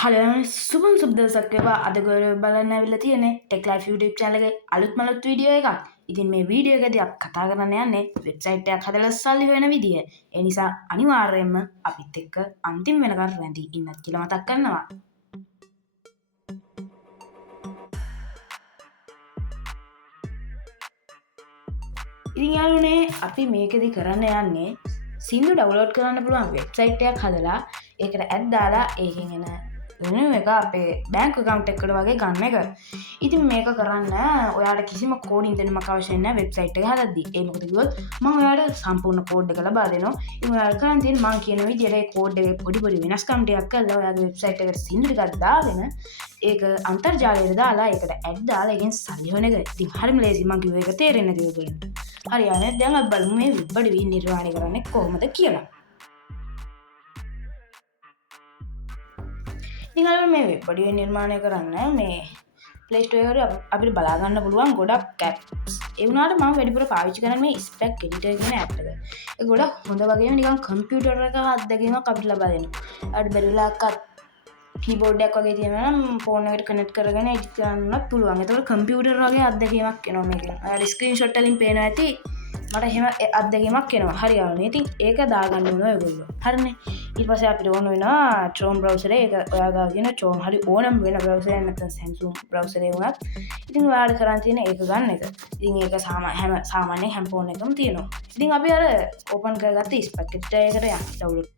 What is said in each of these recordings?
Hello සුබන් සුබ් දවසක් වේවා. අද ඔයගොල්ලෝ බලන්න ඇවිල්ලා තියෙන්නේ ටෙක් ලයිෆ් YouTube channel එකේ අලුත්ම වීඩියෝ එකක්. ඉතින් මේ වීඩියෝ එකේදී අපි කතා කරන්න යන්නේ වෙබ්සයිට් එකක් හදලා සල්ලි හොයන විදිය. ඒ නිසා අනිවාර්යයෙන්ම අපිත් එක්ක අන්තිම වෙනකන් රැඳී ඉන්නත් කියලා මතක් කරනවා. ඉතින් යාළුවනේ අපි මේකෙදි කරන්න යන්නේ සින්දු ඩවුන්ලෝඩ් කරන්න පුළුවන් වෙබ්සයිට් එකක් හදලා ඒකට ඇඩ් දාලා ඒකෙන් එන වෙන එක අපේ බැංක් account එකට වගේ ගන්න එක. ඉතින් මේක කරන්න ඔයාලට කිසිම කෝඩින් දෙන්නමක් අවශ්‍ය නැහැ වෙබ්සයිට් එක හදද්දී. ඒ මොකද කිව්වොත් මම ඔයාලට සම්පූර්ණ කෝඩ් එක ලබා දෙනවා. ඉතින් ඔයාලට කරන්න තියෙන්නේ මම කියන විදිහට ඒ කෝඩ් එකේ පොඩි වෙනස්කම් ටිකක් කරලා ඔයාගේ වෙබ්සයිට් එකට සින්දු ටිකක් දාගෙන ඒක අන්තර්ජාලයට දාලා ඒකට ඇඩ් දාලා ඒකෙන් සල්ලි හොයන එක. ඉතින් හරිම ලේසි. මම කිව්ව එක තේරෙන්නේ නැතිව ඔයගොල්ලන්ට. හරියන්නේ දැන් අපි බලමු මේ වෙබ් නිර්මාණය කරන්නේ කොහොමද කියලා. ඉතින් මේ වෙබ් නිර්මාණය කරන්න මේ Play Store එකේ අපිට බලා ගන්න පුළුවන් ගොඩක් apps. ඒ වුණාට මම වැඩිපුර පාවිච්චි කරන්නේ මේ Spec Editor කියන app එක. ඒක ගොඩක් හොඳ වගේම නිකන් කම්පියුටර් එක අත්දැකීමක් අපිට ලබා දෙනවා. අපිට බැරිලාකත් කීබෝඩ් එකක් වගේ තියෙනවා නම් ෆෝන් එකට කනෙක්ට් කරගෙන එඩිට් කරන්නත් පුළුවන්. ඒතකොට කම්පියුටර් වගේ අත්දැකීමක් එනවා මේකෙන්. ඔයාලා ස්ක්‍රීන්ෂොට් වලින් පේනවා ඇති. මට එහෙම අත්දැකීමක් එනවා. හරියවනේ. ඉතින් ඒක දාගන්න ඕන ඔයගොල්ලෝ. හරිනේ. ඊට පස්සේ අපිට ඕන වෙනවා Chrome browser එක. ඔයා ගාව තියෙන Chrome හරි ඕනම වෙන browser එකක් නැත්නම් Samsung browser එක වුණත් ඉතින් ඔයාලට කරන් තියෙන ඒක ගන්න එක. ඉතින් ඒක සාමාන්‍යයෙන් හැම ෆෝන් එකකම තියෙනවා. ඉතින් අපි අර ඕපන් කරගත්ත Spec Editor එකට යන්න ඩවුන්ලෝඩ්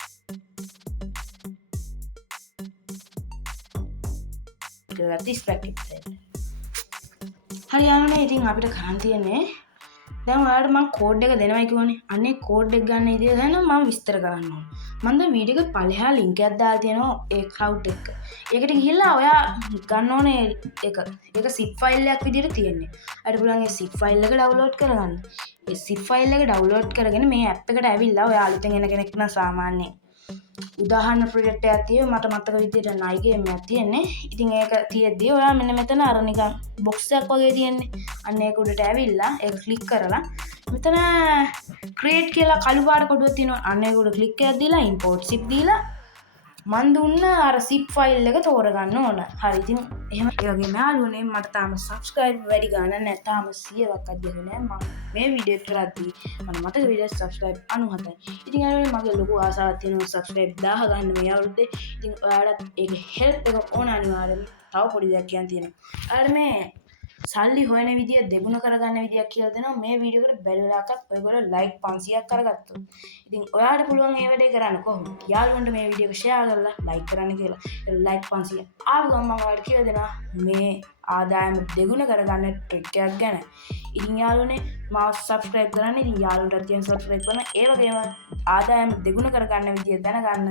කරගත්ත Spec Editor. හරියවනේ. ඉතින් අපිට කරන් තියෙන්නේ දැන් ඔයාලට මම කෝඩ් එක දෙනවා කිව්වනේ. අනේ කෝඩ් එක ගන්න ඉතින් දැන් මම විස්තර කරන්න ඕන. මම දැන් වීඩියෝ එකේ පළහැා link එකක් දාලා තියෙනවා ඒ cloud එක. ඒකට ගිහිල්ලා ඔයා ගන්න ඕනේ ඒක zip file එකක් විදිහට තියෙන්නේ. අර පුළුවන් ඒ zip file එක download කරගන්න. ඒ zip file එක download කරගෙන මේ app එකට ඇවිල්ලා ඔයා අලුතෙන් එන කෙනෙක් නම් සාමාන්‍යයෙන් උදාහරණ ප්‍රොජෙක්ට් එකක් තියෙන්නේ මට මතක විදිහට නයිගේම් එකක් තියෙන්නේ. ඉතින් ඒක තියෙද්දි ඔයා මෙන්න මෙතන අර නිකන් box එකක් වගේ තියෙන්නේ. අන්න ඒක උඩට ඇවිල්ලා ඒක ක්ලික් කරලා මෙතන create කියලා කළු පාට කොටුවක් තියෙනවා. අන්න ඒක උඩ ක්ලික් එකක් දීලා import zip දීලා මන් දුන්න අර zip file එක තෝරගන්න ඕන. හරි. ඉතින් එහෙම ඒ වගේම යාළුවනේ මට තාම subscribe වැඩි ගන්න නැහැ. තාම 100ක් අධ්‍යයනය නැහැ. මම මේ වීඩියෝ එක කරද්දී මම මතක විදිහට subscribe 97යි. ඉතින් යාළුවනේ මගේ ලොකු ආසාවක් තියෙනවා subscribe 1000 ගන්න මේ අවුරුද්දේ. ඉතින් ඔයාලට ඒක help එක ඕන අනිවාර්යයෙන්. තව පොඩි දෙයක් කියන්න තියෙනවා. අර මේ සල්ලි හොයන විදිය දෙගුණ කරගන්න විදියක් කියලා දෙනවා. මේ වීඩියෝ එකට බැරි වෙලාවකත් ඔයගොල්ලෝ like 500ක් කරගත්තොත් ඉතින් ඔයාලට පුළුවන් මේ වැඩේ කරන්න කොහොමද? යාළුවන්ට මේ වීඩියෝ එක share කරලා like කරන්න කියලා. like 500 ආව ගමන් මම ඔයාලට කියලා දෙනවා මේ ආදායම දෙගුණ කරගන්න ට්‍රික් එකක් ගැන. ඉතින් යාළුවනේ මාව subscribe කරන්න. ඉතින් යාළුවන්ට කියන subscribe කරන ඒ වගේම ආදායම දෙගුණ කරගන්න විදිය දැනගන්න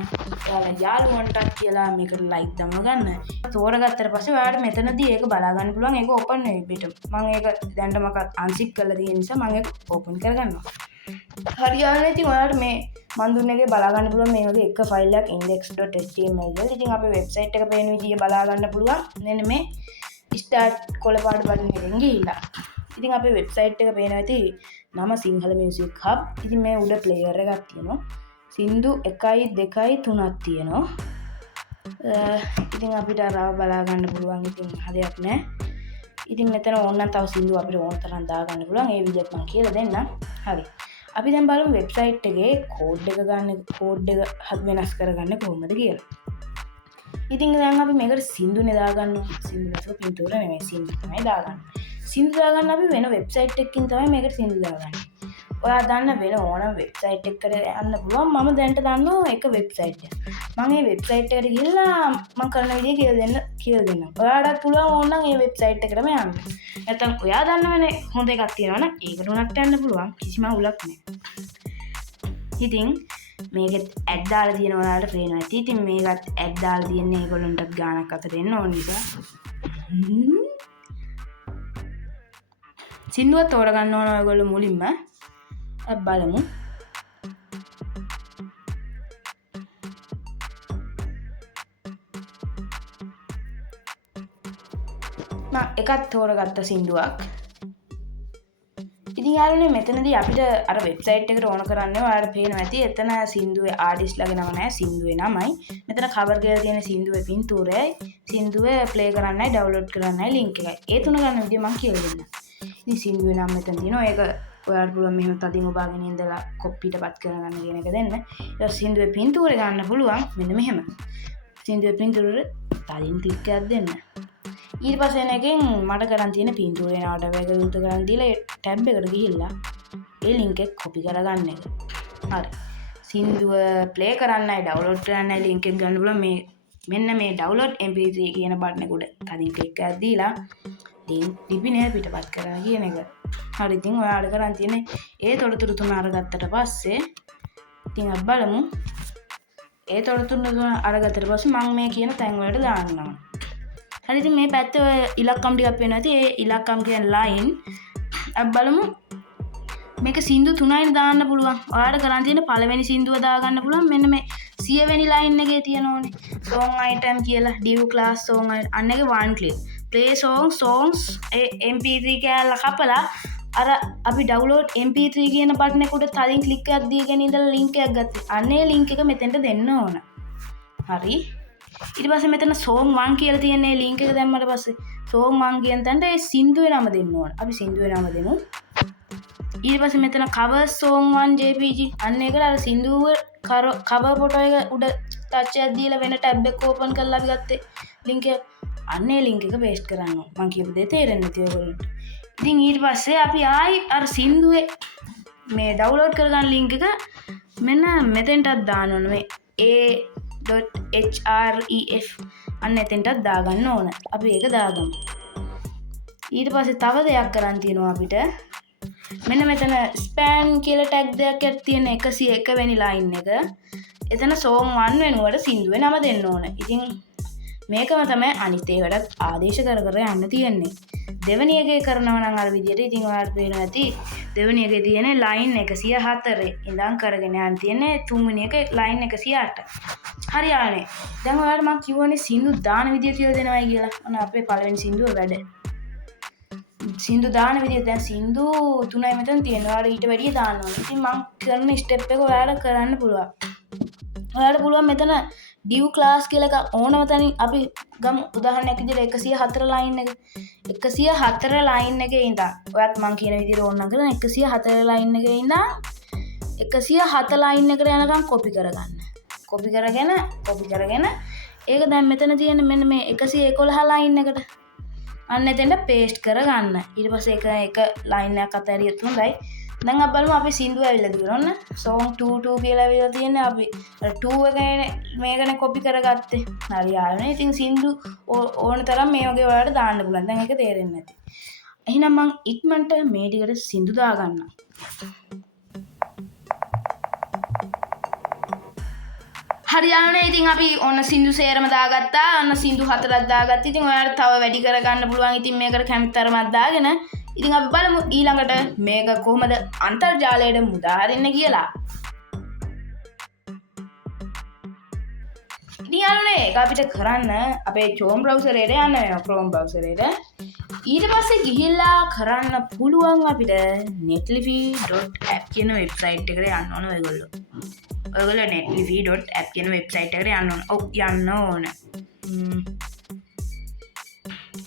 ඔයාලා යාළුවන්ටත් කියලා මේකට like දමව ගන්න. තෝරගත්තට පස්සේ ඔයාලට මෙතනදී ඒක බලා ගන්න පුළුවන්. ඒක open වෙයි පිට. මම ඒක දැන්ට මක unzip කරලා තියෙන නිසා මම ඒක open කරගන්නවා. හරියන්නේ. ඉතින් ඔයාලට මේ මන් දුන්න එකේ බලා ගන්න පුළුවන් මේ වගේ එක ෆයිල් එකක් index.html වල. ඉතින් අපේ වෙබ්සයිට් එක පේන විදිය බලා ගන්න පුළුවන්. මෙන්න මේ start කොළ පාට බටන් එකෙන් ගිහිල්ලා. ඉතින් අපේ වෙබ්සයිට් එක පේනවා ඇති නම සිංහල මියුසික් හබ්. ඉතින් මේ උඩ ප්ලේයර් එකක් තියෙනවා. සින්දු 1 2 3ක් තියෙනවා. ඉතින් අපිට අරව බලා ගන්න පුළුවන්. ඉතින් හදයක් නැහැ. ඉතින් මෙතන ඕන නම් තව සින්දු අපිට ඕන තරම් දා ගන්න පුළුවන්. ඒ විදිහට මම කියලා දෙන්නම්. හරි. අපි දැන් බලමු වෙබ්සයිට් එකේ කෝඩ් එක වෙනස් කරගන්න කොහොමද කියලා. ඉතින් දැන් අපි මේකට සින්දුනේ දාගන්නවා. සින්දු නැතුව පින්තූර නෙමෙයි සින්දු තමයි දාගන්නේ. සින්දු දාගන්න අපි වෙන වෙබ්සයිට් එකකින් තමයි මේකට සින්දු දාගන්නේ. ඔයා දන්න වෙන ඕනම වෙබ්සයිට් එකකට යන්න පුළුවන්. මම දැන්ට දන්නවා එක වෙබ්සයිට් එක. මම මේ වෙබ්සයිට් එකට ගිහලා මම කරන විදිය කියලා දෙන්නම්. ඔයාලට පුළුවන් ඕන නම් මේ වෙබ්සයිට් එකටම යන්න. නැත්නම් ඔයා දන්න වෙන හොඳ එකක් තියෙනවා නම් ඒකට උනත් යන්න පුළුවන්. කිසිම උලක් නැහැ. ඉතින් මේකෙත් ඇඩ් දාලා තියෙනවා ඔයාලට පේනවා ඇති. ඉතින් මේකත් ඇඩ් දාලා තියෙන්නේ ඒගොල්ලන්ටත් ගානක් අතර එන්න ඕන නිසා. සින්දුව තෝරගන්න ඕන ඔයගොල්ලෝ මුලින්ම. බලමු. මම එකක් තෝරගත්ත සින්දුවක්. ඉතින් යාළුවනේ මෙතනදී අපිට අර වෙබ්සයිට් එකට ඕන කරන්නේ ඔයාලට පේනවා ඇති එතන සින්දුවේ ආටිස්ට්ලාගේ නම නැහැ සින්දුවේ නමයි මෙතන කවර් කරලා තියෙන සින්දුවේ පින්තූරයයි සින්දුවේ ප්ලේ කරන්නයි ඩවුන්ලෝඩ් කරන්නයි ලින්ක් එකයි. ඒ තුන ගන්න විදිය මම කියලා දෙන්නම්. ඉතින් සින්දුවේ නම් මෙතන තියෙනවා. ඒක ඔයාලට පුළුවන් මෙහෙම තදින් ඔබාගෙන ඉඳලා කොප්පියට පත් කරගන්න කියන එක දෙන්න. ඊට සින්දුවේ පින්තූරය ගන්න පුළුවන් මෙන්න මෙහෙම. සින්දුවේ පින්තූරෙ තදින් ක්ලික් එකක් දෙන්න. ඊට පස්සේ එන එකෙන් මට කරන් තියෙන පින්තූරේ නාවට එක විතර කරන් දීලා ටැබ් එකට ගිහිල්ලා ඒ ලින්ක් එක කොපි කරගන්න එක. හරි. සින්දුව ප්ලේ කරන්නයි ඩවුන්ලෝඩ් කරන්නයි ලින්ක් එක ගන්න පුළුවන් මේ මෙන්න මේ ඩවුන්ලෝඩ් mp3 කියන බටන් එක උඩ තදින් ක්ලික් එකක් දීලා ලිපිනය පිටපත් කරන්න කියන එක. හරි ඉතින් ඔයාලට කරන් තියෙන්නේ ඒ තොරතුරු තුන අරගත්තට පස්සේ ඉතින් අපි බලමු ඒ තොරතුරු තුන අරගත්තට පස්සේ මම මේ කියන තැන් වලට දාන්නවා. හරි ඉතින් මේ පැත්තේ ඔය ඉලක්කම් ටිකක් පේනවා. ඉතින් ඒ ඉලක්කම් කියන ලයින් අපි බලමු මේක සින්දු 3යි දාන්න පුළුවන්. ඔයාලට කරන් තියෙන පළවෙනි සින්දුව දාගන්න පුළුවන් මෙන්න මේ 100 වෙනි ලයින් එකේ තියෙනෝනේ. song item කියලා div class song item අන්න එකේ one click. play songs mp3 කැලලා කපලා අර අපි download mp3 කියන බටන් එක උඩ තලින් ක්ලික් එකක් දීගෙන ඉඳලා link එකක් ගත්තා. අන්න ඒ link එක මෙතෙන්ට දෙන්න ඕන. හරි. ඊට පස්සේ මෙතන song 1 කියලා තියෙන ඒ link එක දැම්මට පස්සේ song 1 කියන තැනට ඒ සින්දුවේ නම දෙන්න ඕන. අපි සින්දුවේ නම දෙමු. ඊට පස්සේ මෙතන cover song 1 jpg අන්න ඒකට අර සින්දුව cover ෆොටෝ එක උඩ ටච් එකක් දීලා වෙන ටැබ් එක ඕපන් කරලා අපි ගත්තේ link එක. අන්න ඒ link එක paste කරන්න ඕන. මම කියපු දේ තේරෙන්නේ නැති ඔයගොල්ලන්ට. ඉතින් ඊට පස්සේ අපි ආයි අර සින්දුවේ මේ ඩවුන්ලෝඩ් කරගන්න link එක මෙන්න මෙතෙන්ටත් දාන්න ඕන. මේ a.href අන්න එතෙන්ටත් දාගන්න ඕන. අපි ඒක දාගමු. ඊට පස්සේ තව දෙයක් කරන් තියෙනවා අපිට. මෙන්න මෙතන ස්පෑන් කියලා ටැග් දෙකක් තියෙන 101 වෙනි ලයින් එක. එතන song 1 වෙනුවට සින්දුවේ නම දෙන්න ඕන. ඉතින් මේකම තමයි අනිත් ඒකට ආදේශ කර කර යන්න තියෙන්නේ. දෙවෙනි එකේ කරනවා නම් අර විදියට ඉතින් ඔයාලට පේනවා ඇති දෙවෙනි එකේ තියෙන ලයින් 104 ඉඳන් කරගෙන යන්න තියෙන්නේ තුන්වෙනි එකේ ලයින් 108. හරියානේ. දැන් ඔයාලට මම කියවනේ සින්දු දාන විදිය කියලා දෙනවයි කියලා. ඔන්න අපේ පළවෙනි සින්දුව වැඩ. සින්දු දාන විදිය දැන් සින්දු 3යි මෙතන තියෙනවා. ඔයාලා ඊට වැඩිය දාන්න ඕනේ. ඉතින් මම කරන ස්ටෙප් එක ඔයාලා කරන්න පුළුවන්. ඔයාලට පුළුවන් මෙතන div class කියලා එකක් ඕනම තැනින් අපි ගමු උදාහරණයක් විදිහට 104 ලයින් එක 104 ලයින් එකේ ඉඳන් ඔයත් මම කියන විදිහට ඕනනම් කරන 104 ලයින් එකේ ඉඳන් 107 ලයින් එකට යනකම් කොපි කරගන්න. කොපි කරගෙන ඒක දැන් මෙතන තියෙන මෙන්න මේ 111 ලයින් එකට අන්න එතෙන්ට paste කරගන්න. ඊට පස්සේ එක ලයින් එකක් අතහැරියොත් හොඳයි. දැන් අපි බලමු අපි සින්දුව ඇවිල්ලා තියෙනවා ඔන්න song 22 කියලා ඇවිල්ලා තියෙන්නේ අපි 2 එකනේ මේකනේ කොපි කරගත්තේ. හරි ආවනේ. ඉතින් සින්දු ඕන තරම් මේ වගේ ඔයාලට දාන්න පුළුවන්. දැන් ඒක තේරෙන්නේ නැති. එහෙනම් මම ඉක්මනට මේ ටිකට සින්දු දාගන්නම්. හරියානේ. ඉතින් අපි ඔන්න සින්දු සේරම දාගත්තා. ඔන්න සින්දු 4ක් දාගත්තා. ඉතින් ඔයාලට තව වැඩි කරගන්න පුළුවන්. ඉතින් මේකට කැමති තරමක් දාගෙන ඉතින් අපි බලමු ඊළඟට මේක කොහොමද අන්තර්ජාලයට මුදා හරින්න කියලා. ඉතින් යාළුවනේ ඒක අපිට කරන්න අපේ Chrome browser එකට යන්න වෙනවා. Chrome browser එකට. ඊට පස්සේ ගිහිල්ලා කරන්න පුළුවන් අපිට netlify.app කියන වෙබ්සයිට් එකට යන්න ඕන ඔයගොල්ලෝ. ඔයගොල්ලෝ netlify.app කියන වෙබ්සයිට් එකට යන්න ඕන. ඔව් යන්න ඕන.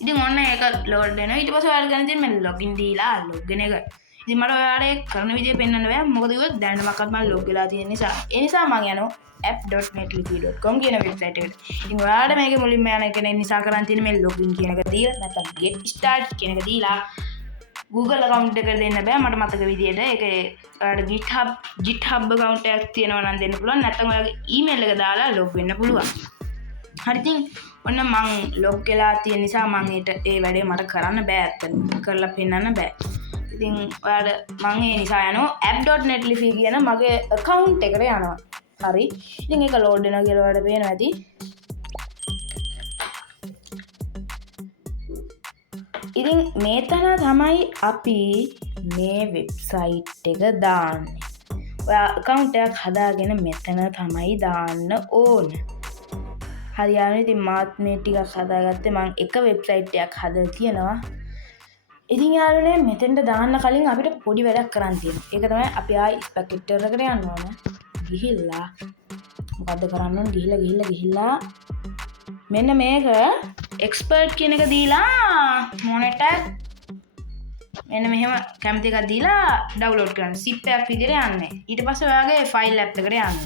ඉතින් ඔන්න ඒක ලෝඩ් වෙනවා. ඊට පස්සේ ඔයාලා ගන්න තියෙන මේ ලොගින් දීලා ලොග්ින් එක. ඉතින් මට ඔයාලට කරන විදිය පෙන්වන්න බෑ. මොකද කිව්වොත් දැනටමක්වත් මම ලොග් වෙලා තියෙන නිසා. ඒ නිසා මම යනවා app.netlify.com කියන වෙබ්සයිට් එකට. ඉතින් ඔයාලට මේකේ මුලින්ම යන එක නිසා කරන් තියෙන මේ ලොගින් කියන එක දීලා නැත්නම් get start කියන එක දීලා Google account එක දෙන්න බෑ මට මතක විදියට. ඒකේ ඔයාලට GitHub account එකක් තියෙනවා නම් දෙන්න පුළුවන්. නැත්නම් ඔයාලගේ email එක දාලා log වෙන්න පුළුවන්. හරි ඉතින් ඔන්න මං ලොග් වෙලා තියෙන නිසා මං ඒ වැඩේ මට කරන්න බෑ ඇත්තටම. කරලා පෙන්නන්න බෑ. ඉතින් ඔයාලට මං ඒ නිසා යනවා app.netlify කියන මගේ account එකට යනවා. හරි. ඉතින් ඒක ලෝඩ් වෙනවා කියලා ඔයාලට පේනවා ඇති. ඉතින් මේතන තමයි අපි මේ වෙබ්සයිට් එක දාන්නේ. ඔයා account එකක් හදාගෙන මෙතන තමයි දාන්න ඕන. හරියානේ. ඉතින් මාත් මේ ටිකක් හදාගත්තේ මම එක වෙබ්සයිට් එකක් හදලා තියෙනවා. ඉතින් යාළුවනේ මෙතෙන්ට දාන්න කලින් අපිට පොඩි වැඩක් කරන්න තියෙනවා. ඒක තමයි අපි ආයි ස්පැකෙටර් එකට යන්න ඕන. ගිහිල්ලා මොකද්ද කරන්න ඕන ගිහිල්ලා මෙන්න මේක එක්ස්පර්ට් කියන එක දීලා මොනිටර් මෙන්න මෙහෙම කැමති එකක් දීලා ඩවුන්ලෝඩ් කරන්න zip එකක් විදිහට යන්නේ ඊට පස්සේ ඔයාගේ ෆයිල් ඇප් එකට යන්න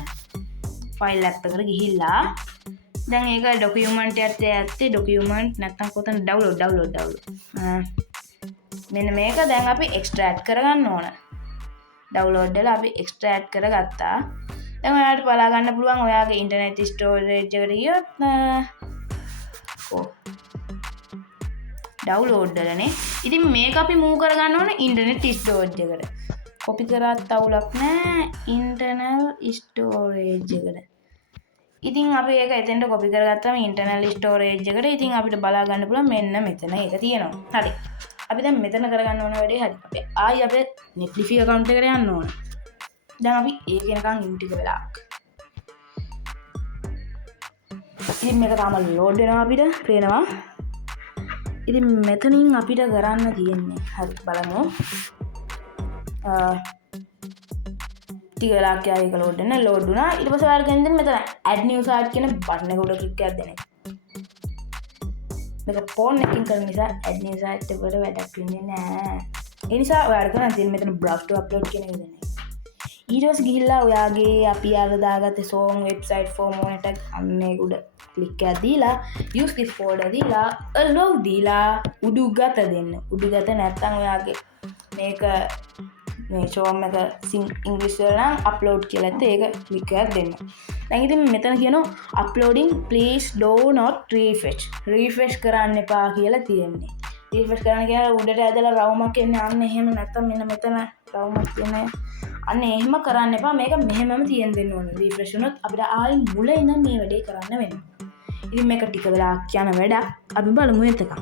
ෆයිල් ඇප් එකට ගිහිල්ලා දැන් ඒක ඩොකියුමන්ට් එකත් ඇත්තේ ඩොකියුමන්ට් නැත්නම් කොතන ඩවුන්ලෝඩ් මෙන්න මේක දැන් අපි එක්ස්ට්‍රැක්ට් කරගන්න ඕන ඩවුන්ලෝඩ් කරලා අපි එක්ස්ට්‍රැක්ට් කරගත්තා දැන් ඔයාලට බලා ගන්න පුළුවන් ඔයාගේ ඉන්ටර්නෙට් ස්ටෝරේජ් එකට ගියොත් ඩවුන්ලෝඩ් කරලානේ ඉතින් මේක අපි මූව් කරගන්න ඕන ඉන්ටර්නෙට් ස්ටෝරේජ් එකට කොපි කරත් අවුලක් නැහැ ඉන්ටර්නල් ස්ටෝරේජ් එකට ඉතින් අපි ඒක එතෙන්ට කොපි කරගත්තම ඉන්ටර්නල් ස්ටෝරේජ් එකට ඉතින් අපිට බලා ගන්න පුළුවන් මෙන්න මෙතන ඒක තියෙනවා හරි අපි දැන් මෙතන කරගන්න ඕන වැඩේ හරි අපි ආයි අපේ Netlify account එකට යන්න ඕන දැන් අපි ඒක එනකන් ඉන්න ටික වෙලාවක් ඉතින් මේක තාම ලෝඩ් වෙනවා අපිට පේනවා ඉතින් මෙතනින් අපිට කරන්න තියෙන්නේ හරි බලමු ටික වෙලාවක් යා ඒක ලෝඩ් වෙන ලෝඩ් වුණා ඊට පස්සේ ඔයාලා ගෙන්දෙන් මෙතන add new site කියන බටන් එක උඩ ක්ලික් එකක් දෙන්න මේක ෆෝන් එකකින් කරන නිසා add new site එකට වැඩක් වෙන්නේ නැහැ ඒ නිසා ඔයාලා කරන්න තියෙන්නේ මෙතන browse to upload කියන එක දෙන්න ඊට පස්සේ ගිහිල්ලා ඔයාගේ අපි යාලා දාගත්තේ song website for monitor අන්න ඒක උඩ ක්ලික් එකක් දීලා use this folder දීලා allow දීලා උඩුගත දෙන්න උඩුගත නැත්නම් ඔයාගේ මේක මේ ෂෝම් එක ඉංග්‍රීසි වල නම් අප්ලෝඩ් කියලා ඇත්ත ඒක ක්ලික් එකක් දෙන්න. දැන් ඉතින් මෙතන කියනවා uploading please do not refresh කරන්න එපා කියලා තියෙන්නේ. refresh කරන්න කියලා උඩට ඇදලා රවුමක් එන්නේ අන්න එහෙම නැත්නම් මෙන්න මෙතන රවුමක් එන්නේ අන්න එහෙම කරන්න එපා මේක මෙහෙමම තියෙන්න දෙන්න ඕනේ. refresh වුණොත් අපිට ආයි මුල ඉඳන් මේ වැඩේ කරන්න වෙනවා. ඉතින් මේක ටික වෙලාවක් යන වැඩක්. අපි බලමු එතකන්.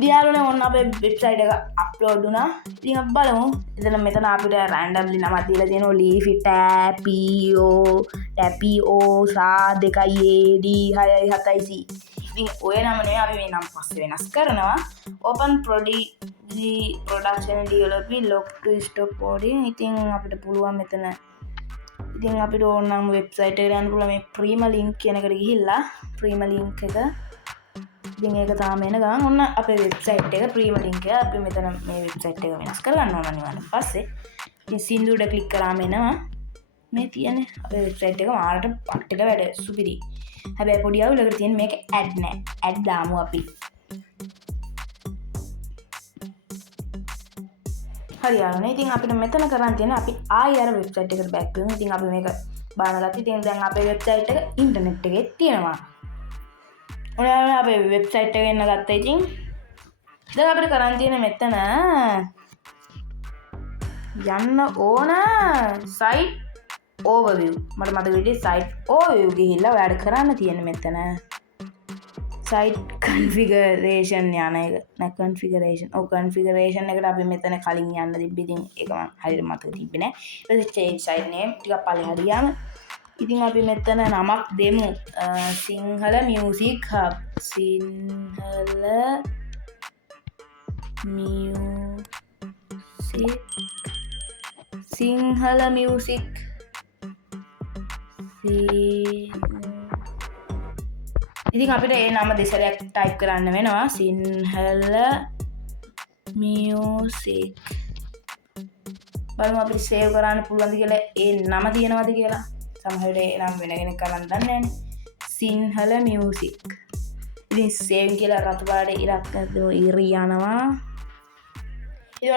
දියාලුනේ ඔන්න අපේ වෙබ්සයිට් එක අප්ලෝඩ් වුණා. ඉතින් අපි බලමු. එතන මෙතන අපිට රෑන්ඩම්ලි නමක් දීලා තියෙනවා Leafy Tapio සා 2AD 6.7C. ඉතින් ඔය නම නෙවෙයි අපි මේ නම් පස්සේ වෙනස් කරනවා. Open production development log to stop coding. ඉතින් අපිට පුළුවන් මෙතන ඉතින් අපිට ඕන නම් වෙබ්සයිට් එකට යන්න පුළුවන් මේ ප්‍රීම ලින්ක් කියන එකට ගිහිල්ලා ප්‍රීම ලින්ක් එක ඉතින් ඒක තාම එන ගමන් ඔන්න අපේ වෙබ්සයිට් එක ප්‍රීම ලින්ක් එක අපි මෙතන මේ වෙබ්සයිට් එක වෙනස් කරගන්න ඕන ඊට පස්සේ ඉතින් සින්දු උඩ ක්ලික් කරාම එනවා මේ තියෙන්නේ අපේ වෙබ්සයිට් එක මාරට පට්ටක වැඩ සුපිරි හැබැයි පොඩි අවුලකට තියෙන මේක ඇඩ් නෑ ඇඩ් දාමු අපි හරි යාළුවනේ ඉතින් අපිට මෙතන කරන් තියෙන අපි ආයෙ අර වෙබ්සයිට් එකට බෑක් වෙමු ඉතින් අපි මේක බලනගත්තා ඉතින් දැන් අපේ වෙබ්සයිට් එක ඉන්ටර්නෙට් එකේ තියෙනවා ඔයාලා අපේ වෙබ්සයිට් එක එන්න ගත්තා ඉතින් දැන් අපිට කරන් තියෙන මෙතන යන්න ඕන site overview මට මතක විදිහට site overview ගිහිල්ලා ඔයාලට කරන්න තියෙන මෙතන site configuration යන එක නෑ configuration එකට අපි මෙතන කලින් යන්න තිබ්බ ඉතින් ඒක මම හරියට මතක තිබ්බේ නෑ ඊට පස්සේ change site name ටිකක් පල්ලෙහාට ගියාම ඉතින් අපි මෙතන නමක් දෙමු Sinhala music hub Sinhala music ඉතින් අපිට ඒ නම දෙසරයක් ටයිප් කරන්න වෙනවා සිංහල music බලමු අපිට සේව් කරන්න පුළුවන්ද කියලා ඒ නම තියෙනවද කියලා සමහර වෙලේ ඒ නම වෙන කෙනෙක් කරන් දන්නේ නැහැ සිංහල music ඉතින් සේව් කියලා රතු පාටේ ඉරක් ඉරි යනවා ඉතින්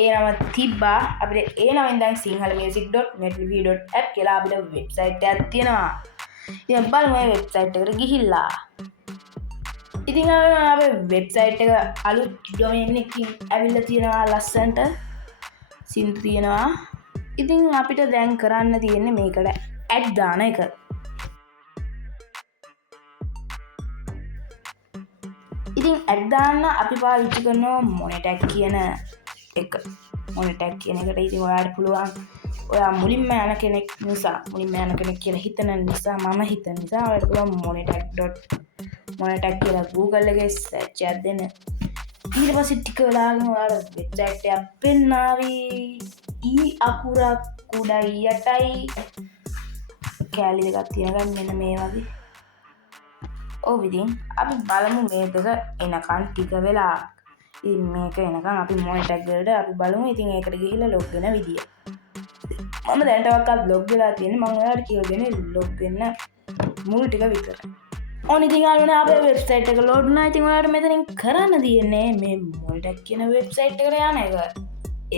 ඒ නම තිබ්බා අපිට ඒ නමෙන් දැන් sinhalmusic.netlify.app කියලා අපිට වෙබ්සයිට් එකක් තියෙනවා ඉතින් බලමු මේ වෙබ්සයිට් එකට ගිහිල්ලා ඉතින් අපේ වෙබ්සයිට් එක අලුත් ඩොමේන් එකකින් ඇවිල්ලා තියෙනවා ලස්සනට සින් තියෙනවා ඉතින් අපිට දැන් කරන්න තියෙන්නේ මේකට ඇඩ් දාන එක ඉතින් ඇඩ් දාන්න අපි පාවිච්චි කරනවා මොනිටැග් කියන එක මොනිටැග් කියන එකට ඉතින් ඔයාලට පුළුවන් ඔයා මුලින්ම යන කෙනෙක් කියලා හිතන නිසා මම හිතන නිසා ඔයාලට පුළුවන් monetag කියලා Google එකේ search එකක් දෙන්න. ඊට පස්සේ ටික වෙලාවකින් ඔයාලට වෙබ්සයිට් එකක් පෙන්නාවි. අකුරක් උඩයි යටයි කෑලි දෙකක් තියෙනවා මෙන්න මේ වගේ. ඔව් ඉතින් අපි බලමු මේ දෙක එනකන් ටික වෙලා. ඉතින් මේක එනකන් අපි මොනිටර් එකකට අපි බලමු. ඉතින් ඒකට ගිහිල්ලා ලොග් වෙන විදිය. මම දැනටවත් ලොග් වෙලා තියෙන්නේ. මම ඔයාලට කියලා දෙන්නේ ලොග් වෙන්න මුල් ටික විතරයි. ඕන ඉතින් ආවනේ අපේ වෙබ්සයිට් එක ලෝඩ් වුණා. ඉතින් ඔයාලට මෙතනින් කරන්න තියෙන්නේ මේ මොනිටර් කියන වෙබ්සයිට් එකට යන එක.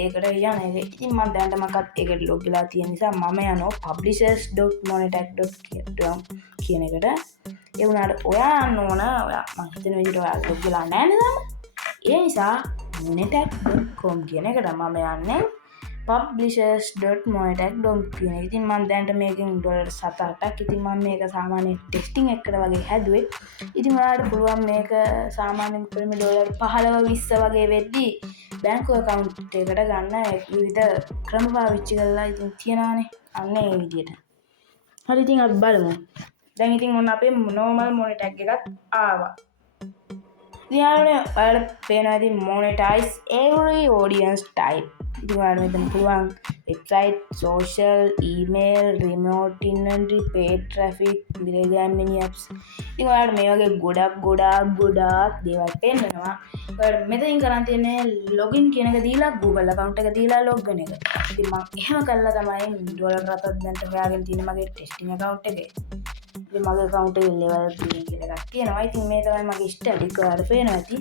ඒකට යන එක. ඉතින් මම දැනට මකත් ඒකට ලොග් වෙලා තියෙන නිසා මම යනවා publishers.monitech.com කියන එකට. ඒ වුණාට ඔයා යන්න ඕන. ඔයා මම හිතන විදිහට ඔයා ලොග් වෙලා නැහැ නේද? ඒ නිසා monitech.com කියන එකට මම යන්නේ publishers.monitech.com කියන එක. ඉතින් මම දැනට මේකෙන් ඩොලර් 7-8ක්. ඉතින් මම මේක සාමාන්‍ය ටෙස්ටිං එකකට වගේ හැදුවේ. ඉතින් ඔයාලට පුළුවන් මේක සාමාන්‍යයෙන් උපරිම ඩොලර් 15-20 වගේ වෙද්දී බැංකු account එකකට ගන්න විවිධ ක්‍රම පාවිච්චි කරලා ඉතින් තියනවානේ. අන්න ඒ විදිහට. හරි ඉතින් අපි බලමු. දැන් ඉතින් මොන අපේ normal monitor එකත් ආවා. ඉතින් ඔයාලට පේනවා ඉතින් monetize every audience type. ඉතින් ඔයාලට මෙතන පුළුවන් website, social, email, remote inventory, paid traffic, Telegram mini apps. ඉතින් ඔයාලට මේ වගේ ගොඩක් දේවල් පේනවා. ඔයාලට මෙතනින් කරන් තියෙන්නේ login කියන එක දීලා Google account එක දීලා log වෙන එක. ඉතින් මම එහෙම කළා තමයි ඩොලර් 7ක් දැන්ට හොයාගෙන තියෙන මගේ testing account එකේ. ඉතින් මගේ account එකේ level 3 කියලා එකක් තියෙනවා. ඉතින් මේ තමයි මගේ static ඔයාලට පේනවා ඇති.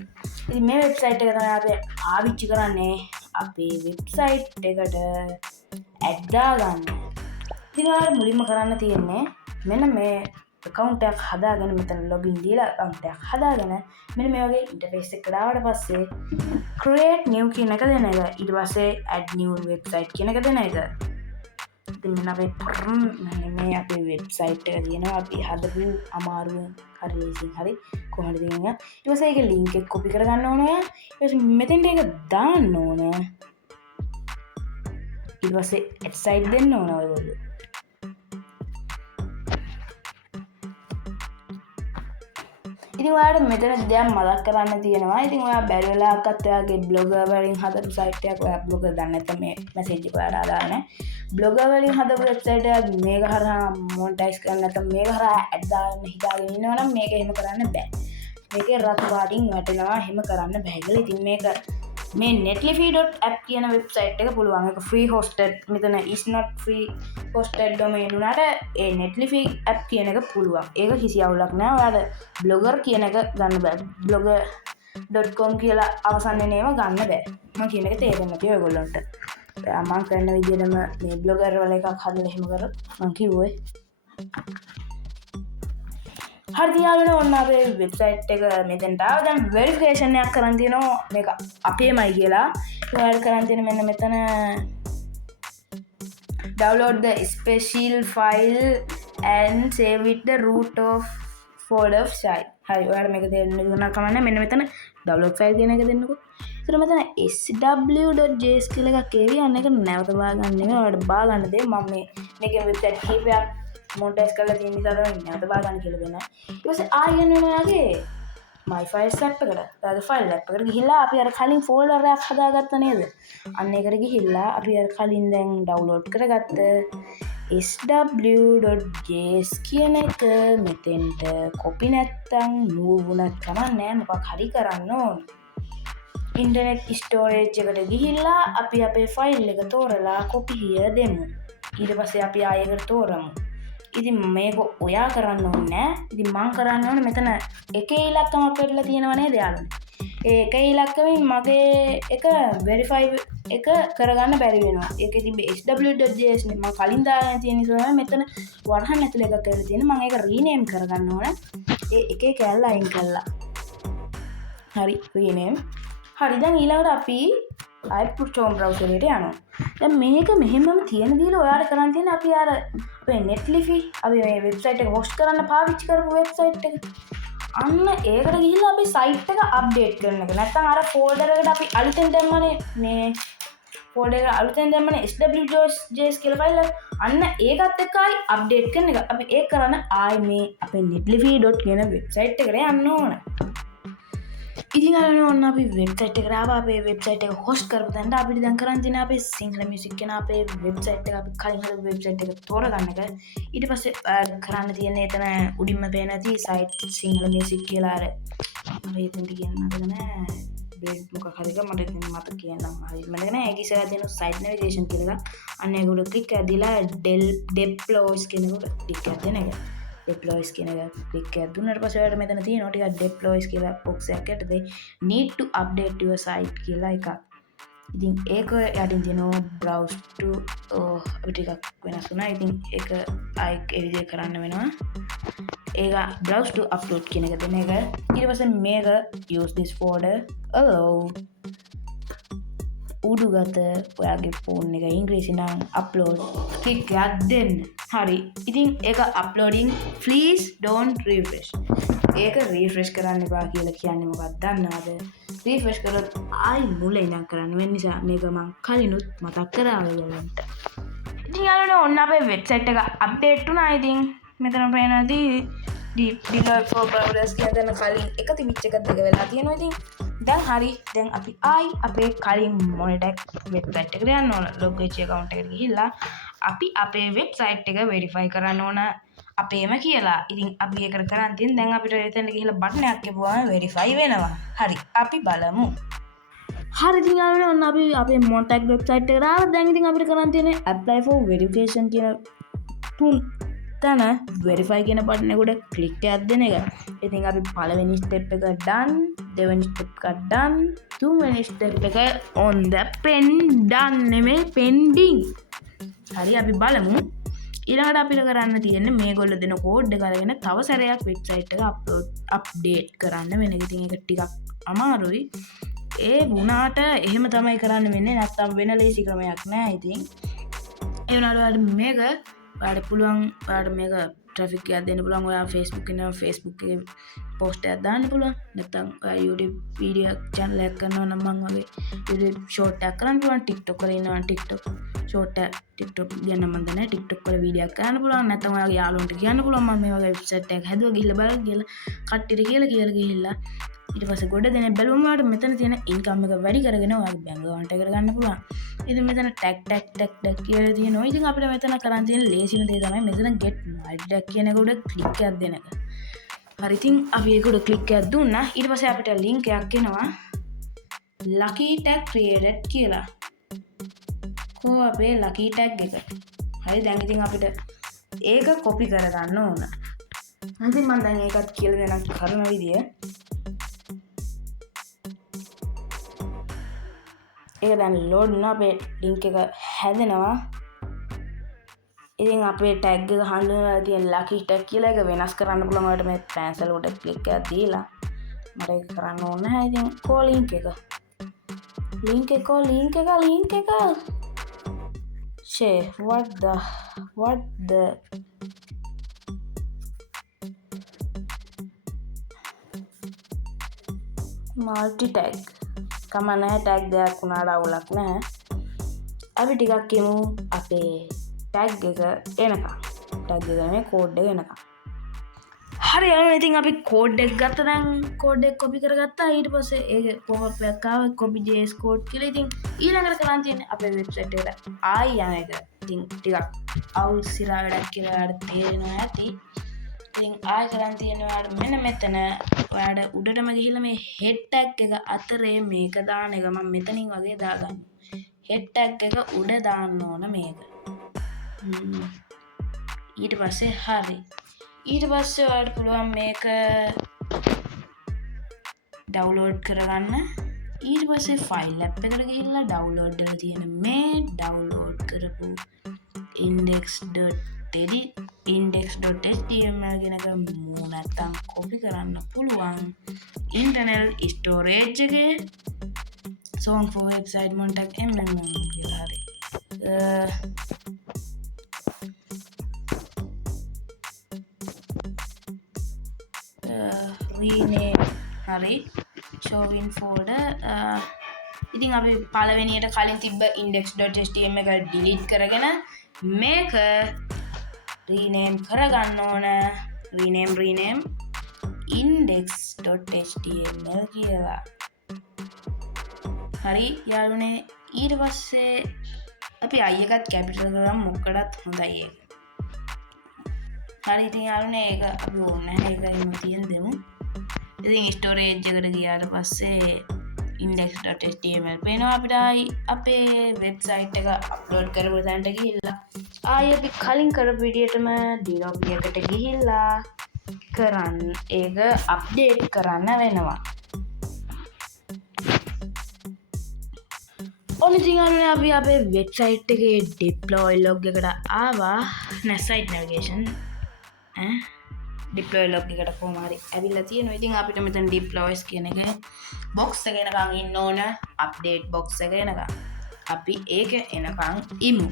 ඉතින් මේ website එක තමයි අපි ආවිච්චි කරන්නේ අපේ website එකට ad දාගන්න. ඉතින් ඔයාලට මුලින්ම කරන්න තියෙන්නේ මෙන්න මේ account එකක් හදාගෙන මෙතන login දීලා account එකක් හදාගෙන මෙන්න මේ වගේ interface එකකට ආවට පස්සේ create new කියන එක දෙන එක. ඊට පස්සේ add new website කියන එක දෙන එක. ඉතින් මෙන්න අපේ මේ අපේ website එක තියෙනවා. අපි හදපු අමාරුවෙන් හරි ලේසියෙන් හරි කොහොමද දෙන්නේ. ඊට පස්සේ ඒක link එක copy කරගන්න ඕන ඔයා. ඊට පස්සේ මෙතෙන්ට ඒක දාන්න ඕන. ඊට පස්සේ add site දෙන්න ඕන ඔයගොල්ලෝ. ඉතින් ඔයාලට මෙතන දැන් මතක් කරන්න තියෙනවා. ඉතින් ඔයා බැරි වෙලාවකත් ඔයාගේ බ්ලොගර් වලින් හදපු site එකක් ඔයා බ්ලොගර් දන්නේ නැත්නම් මේ message එක ඔයාලට අදාළ නැහැ. බ්ලොගර් වලින් හදපු website එකක් මේක හරහා monetize කරන්න නැත්නම් මේක හරහා ad දාන්න හිතාගෙන ඉන්නවනම් මේක එහෙම කරන්න බෑ. මේකේ රතු පාටින් වැටෙනවා. එහෙම කරන්න බෑ කියලා. ඉතින් මේක මේ netlify.app කියන website එක පුළුවන්. ඒක free hosted. මෙතන is not free hosted domain උනාට ඒ netlify app කියන එක පුළුවන්. ඒක කිසි අවුලක් නෑ. ඔයාලට blogger කියන එක ගන්න බෑ. blogger.com කියලා අවසන් වෙන ඒවා ගන්න බෑ. මම කියන එක තේරෙන්න නැති ඔයගොල්ලන්ට. මම කරන විදිහටම මේ blogger වල එකක් හදලා එහෙම කරොත් මම කිව්වේ. හරි යාළුවනේ ඔන්න අපේ වෙබ්සයිට් එක මෙතෙන්ට ආවා. දැන් වෙරිෆිකේෂන් එකක් කරන් තියෙනවා මේක අපේමයි කියලා. ඔයාලට කරන් තියෙන මෙන්න මෙතන download the special file and save it the root of folder of site. හරි ඔයාලට මේක තේරෙන්න ඕන කමන්නේ. මෙන්න මෙතන download file කියන එක දෙන්නකෝ. ඒතර මෙතන sw.js කියලා එකක් ඒවි අන්න එක නැවත බා ගන්න නෙමෙයි. ඔයාලට බා ගන්න දේ මම මේකේ වෙබ්සයිට් කීපයක් monetize කරලා තියෙන නිසා තමයි නැවත බා ගන්න කියලා දෙනවා. ඊට පස්සේ ආයෙත් ඔයාගේ my files app එකට දාලා file app එකට ගිහිල්ලා අපි අර කලින් folder එකක් හදාගත්ත නේද? අන්න ඒකට ගිහිල්ලා අපි අර කලින් දැන් download කරගත්ත sw.js කියන එක මෙතෙන්ට copy නැත්තම් move වුණත් කමක් නැහැ. මොකක් හරි කරන්න ඕන. internet storage එකට ගිහිල්ලා අපි අපේ file එක තෝරලා copy here දෙමු. ඊට පස්සේ අපි ආයෙකට තෝරමු. ඉතින් මේක ඔයා කරන්න ඕනේ නෑ. ඉතින් මම කරන්න ඕනේ මෙතන එකේ ඉලක්කමක් වෙట్లా තියෙනව නේද යාළුවනේ. ඒ එකේ ඉලක්කමින් මගේ එක verify එක කරගන්න බැරි වෙනවා. ඒකේ තිබ්බේ sw.js නේ. මම කලින් දාගෙන තියෙන නිසා මෙතන වරහන් ඇතුලේ එකක් කරලා තියෙන. මම ඒක rename කරගන්න ඕනේ. ඒ එකේ කැල්ල අයින් කළා. හරි rename. හරි දැන් ඊළඟට අපි ආයෙත් Chrome browser එකට යනවා. දැන් මේක මෙහෙමම තියෙන දීලා ඔයාලට කරන් තියෙන අපි අර අපේ netlify අපි මේ වෙබ්සයිට් එක host කරන්න පාවිච්චි කරපු වෙබ්සයිට් එක. අන්න ඒකට ගිහිල්ලා අපි site එක update කරන එක. නැත්නම් අර folder එකට අපි අලුතෙන් දැම්මනේ මේ folder එක අලුතෙන් දැම්මනේ sw.js කියලා file එක. අන්න ඒකත් එක්කයි update කරන එක. අපි ඒක කරන්න ආයේ මේ අපේ netlify.කියන වෙබ්සයිට් එකට යන්න ඕන. ඉතින් අරගෙන ඔන්න අපි වෙබ්සයිට් එකට ආවා. අපේ වෙබ්සයිට් එක හොස්ට් කරපු තැනට අපිට දැන් කරන් තියෙන අපේ සිංහල මියුසික් කියන අපේ වෙබ්සයිට් එක අපි කලින් හදපු වෙබ්සයිට් එක තෝරගන්න එක. ඊට පස්සේ කරන්න තියෙන්නේ එතන උඩින්ම පේන ඇති සයිට් සිංහල මියුසික් කියලා අර මම එතනට කියන්න මතක නෑ බ්ලෙඩ් මොකක් හරි එක මට ඉතින් මතක කියන්නම් හරි මතක නෑ ඒක ඉස්සරහ තියෙන සයිට් නැවිගේෂන් කියලා එකක්. අන්න ඒක උඩ ක්ලික් කරලා ඩෙප්ලොයිස් කියන එකට ක්ලික් කරලා දෙන එක. deploys කියන එක ක්ලික් කරලා දුන්නාට පස්සේ ඔයාලට මෙතන තියෙනවා ටිකක් deploys කියලා box එකක් යටතේ need to update your site කියලා එකක්. ඉතින් ඒක යටින් තියෙනවා browse to අපිට ටිකක් වෙනස් වුණා. ඉතින් ඒක ආයෙත් ඒ විදිහට කරන්න වෙනවා. ඒක browse to upload කියන එක දෙන එක. ඊට පස්සේ මේක use this folder allow උඩුගත ඔයාගේ ෆෝන් එක ඉංග්‍රීසි නම් අප්ලෝඩ් ක්ලික් එකක් දෙන්න. හරි. ඉතින් ඒක අප්ලෝඩින් please don't refresh. ඒක රීෆ්‍රෙෂ් කරන්න එපා කියලා කියන්නේ මොකක්ද දන්නවද? රීෆ්‍රෙෂ් කරොත් ආයි මුලින් ඉඳන් කරන්න වෙන නිසා මේක මම කලිනුත් මතක් කරා ඔයගලන්ට. ඉතින් යාළුවනේ ඔන්න අපේ වෙබ්සයිට් එක අප්ඩේට් වුණා. ඉතින් මෙතන පේනවාදී develop for browsers කියන කලින් එක තිබිච්ච එක දෙක වෙලා තියෙනවා. ඉතින් දැන් හරි. දැන් අපි ආයි අපේ කලින් මොනිටෙක් වෙබ්සයිට් එකට යන්න ඕන. log වෙච්ච account එකට ගිහිල්ලා අපි අපේ වෙබ්සයිට් එක verify කරන්න ඕන අපේම කියලා. ඉතින් අපි ඒකට කරන් තියෙන දැන් අපිට එතනට ගිහිල්ලා බටන් එකක් කියපුවාම verify වෙනවා. හරි. අපි බලමු. හරි ඉතින් යාළුවනේ ඔන්න අපි අපේ මොනිටෙක් වෙබ්සයිට් එකට ආවා. දැන් ඉතින් අපිට කරන් තියෙන්නේ apply for verification කියන තන verify කියන බටන් එක උඩ ක්ලික් එකක් දෙන එක. ඉතින් අපි පළවෙනි step එක done, දෙවෙනි step එක done, තුන්වෙනි step එක on the done නෙමෙයි pending. හරි අපි බලමු. ඊළඟට අපිට කරන්න තියෙන්නේ මේගොල්ලෝ දෙන කෝඩ් එක අරගෙන තව සැරයක් වෙබ්සයිට් එක අප්ඩේට් කරන්න වෙන. ඉතින් ඒක ටිකක් අමාරුයි. ඒ වුණාට එහෙම තමයි කරන්න වෙන්නේ. නැත්තම් වෙන ලේසි ක්‍රමයක් නෑ. ඉතින් ඒ වුණාට ඔයාලට මේක ඔයාලට පුළුවන් ඔයාලට මේක ට්‍රැෆික් එකක් දෙන්න පුළුවන්. ඔයා Facebook එකේ Facebook එකේ post එකක් දාන්න පුළුවන්. නැත්තම් ඔයා YouTube වීඩියෝ channel එකක් කරනවා නම් මම වගේ YouTube short එකක් කරන්න පුළුවන්. TikTok වල ඉන්නවා TikTok short එක TikTok කියන්න මම දන්නේ TikTok වල වීඩියෝ එකක් කරන්න පුළුවන්. නැත්තම් ඔයාගේ යාළුවන්ට කියන්න පුළුවන් මම මේ වගේ වෙබ්සයිට් එකක් හැදුවා ගිහලා බලන්න කියලා කට්ටියට කියලා ගිහිල්ලා ඊට පස්සේ ගොඩ දෙනෙක් බැලුවම ඔයාලට මෙතන තියෙන ඉන්කම් එක වැඩි කරගෙන ඔයාගේ බැංක account එකට ගන්න පුළුවන්. ඉතින් මෙතන ටැග් කියලා තියෙනවා. ඉතින් අපිට මෙතන කරන් තියෙන ලේසිම දේ තමයි මෙතන get multi කියන එක උඩ ක්ලික් එකක් දෙන එක. හරි ඉතින් අපි ඒක උඩ ක්ලික් එකක් දුන්නා. ඊට පස්සේ අපිට link එකක් එනවා lucky tag created කියලා. කො අපේ lucky tag එක. හරි දැන් ඉතින් අපිට ඒක copy කරගන්න ඕන. ඉතින් මම දැන් ඒකත් කියලා දෙන්න කරන විදිය ඒක දැන් ලෝඩ් වුණා. අපේ ලින්ක් එක හැදෙනවා. ඉතින් අපේ ටැග් එක හඳුන්වලා තියෙන ලකි ටැග් කියලා එක වෙනස් කරන්න පුළුවන්. ඔයාලට මේ කැන්සල් උඩ ක්ලික් එකක් දීලා මට ඒක කරන්න ඕනේ නැහැ. ඉතින් කෝ ලින්ක් එක share what the multi tag කමන්න ටැග් දෙයක් වුණාට අවුලක් නැහැ. අපි ටිකක් කියමු අපේ ටැග් එක එනකම්. ටැග් එක නෙමෙයි කෝඩ් එක එනකම්. හරි යාළුවනේ ඉතින් අපි කෝඩ් එක ගත්තා. දැන් කෝඩ් එක කොපි කරගත්තා. ඊට පස්සේ ඒක pop up එකක් ආවා copy js code කියලා. ඉතින් ඊළඟට කරන්න තියෙන්නේ අපේ වෙබ්සයිට් එකට ආයි යන එක. ඉතින් ටිකක් අවුල්සිරා වැඩක් කියලා ඔයාලට තේරෙනවා ඇති. ඉතින් ආයෙ කරන් තියෙනවා ඔයාලට මෙන්න මෙතන ඔයාලට උඩටම ගිහිල්ලා මේ head tag එක අතරේ මේක දාන එක මම මෙතනින් වගේ දාගන්න. head tag එක උඩ දාන්න ඕන මේක. ඊට පස්සේ හරි. ඊට පස්සේ ඔයාලට පුළුවන් මේක download කරගන්න. ඊට පස්සේ file app එකට ගිහිල්ලා download කරලා තියෙන මේ download කරපු index.html කියන එක නැත්තම් copy කරන්න පුළුවන් internal storage එකේ song for website montag කියලා හරි. rename හරි showing folder. ඉතින් අපි පළවෙනියට කලින් තිබ්බ index.html එක delete කරගෙන මේක rename කරගන්න ඕන. rename index.html කියලා. හරි යාළුවනේ ඊට පස්සේ අපි i එකත් කැපිටල් කරාම මොකටත් හොඳයි ඒක. හරි ඉතින් යාළුවනේ ඒක අපි ඕනේ නැහැ ඒක එහෙම තියන් දෙමු. ඉතින් ස්ටෝරේජ් එකට ගියාට පස්සේ index.html පේනවා අපිට අපේ වෙබ්සයිට් එක අප්ලෝඩ් කරපු තැනට ගිහිල්ලා ආයෙ අපි කලින් කරපු විදියටම ඩිලොග් එකට ගිහිල්ලා කරන්න ඒක අප්ඩේට් කරන්න වෙනවා. ඔන්න ඉතින් අනේ අපි අපේ වෙබ්සයිට් එකේ deploy log එකට ආවා site navigation deploy log එකට කොහොම හරි ඇවිල්ලා තියෙනවා. ඉතින් අපිට මෙතන deploys කියන එක box එක එනකන් ඉන්න ඕන update box එක එනකන් අපි ඒක එනකන් ඉමු.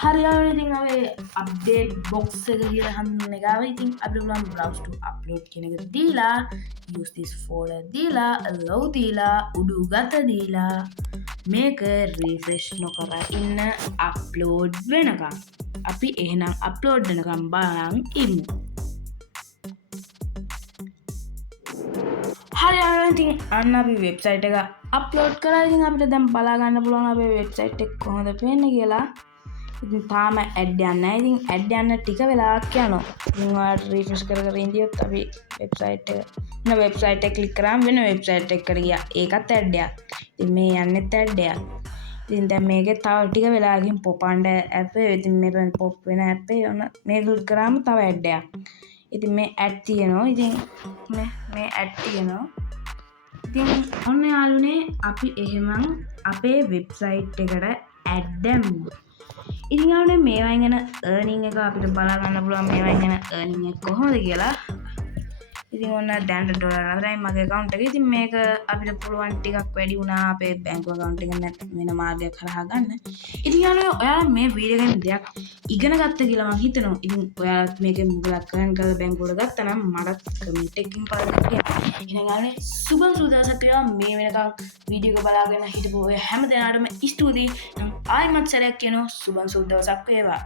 හරියට ඉතින් අපි update box එක කියලා හඳුන්වන එක ආවා. ඉතින් අපිට පුළුවන් browse to upload කියන එක දීලා use this folder දීලා allow දීලා උඩුගත දීලා මේක refresh නොකර ඉන්න upload වෙනකම් අපි එහෙනම් අප්ලෝඩ් වෙනකම් බලන් ඉමු. හරි ඉතින් අන්න අපි වෙබ්සයිට් එක අප්ලෝඩ් කරලා ඉතින් අපිට දැන් බලා ගන්න පුළුවන් අපේ වෙබ්සයිට් එක කොහොමද පේන්නේ කියලා. ඉතින් තාම ඇඩ් යන්නේ නැහැ. ඉතින් ඇඩ් යන්න ටික වෙලාවක් යනවා. ඉතින් ඔයාලට රිෆ්‍රෙෂ් කර ඉඳියොත් අපි වෙබ්සයිට් එක ක්ලික් කරාම වෙන වෙබ්සයිට් එකකට ගියා. ඒකත් ඇඩ් එකක්. ඉතින් මේ යන්නෙත් ඇඩ් එකක්. ඉතින් දැන් මේකේ තව ටික වෙලාවකින් පොප් අන්ඩ ඇප් එක ඉතින් මේ පොප් වෙන ඇප් එක ඔන්න මේ ක්ලික් කරාම තව ඇඩ් එකක්. ඉතින් මේ ඇඩ් තියෙනවා. ඉතින් මේ ඇඩ් තියෙනවා. ඉතින් ඔන්න යාළුවනේ අපි එහෙනම් අපේ වෙබ්සයිට් එකට ඇඩ් දැම්මා. ඉතින් යාළුවනේ මේවායින් එන earning එක අපිට බලා ගන්න පුළුවන් මේවායින් එන earning එක කොහොමද කියලා. ඉතින් ඔන්න දැන් $4 මගේ account එකේ. ඉතින් මේක අපිට පුළුවන් ටිකක් වැඩි වුණා අපේ බැංකුව account එක නැත්නම් වෙන මාර්ගයක් හරහා ගන්න. ඉතින් යාළුවෝ ඔයාලා මේ වීඩියෝ එකෙන් දෙයක් ඉගෙන ගත්ත කියලා මම හිතනවා. ඉතින් ඔයාලත් මේකෙන් මුගලක් ගන්න කරලා බැංකුවට ගත්තා නම් මටත් කමෙන්ට් එකකින් පාඩම් කියන්න. ඉතින් යාළුවනේ සුබ දවසක් වේවා. මේ වෙනකන් වීඩියෝ එක බලාගෙන හිටපු ඔය හැම දෙනාටම ස්තුතියි. ආයිමත් සැරයක් කියනවා සුබ දවසක් වේවා.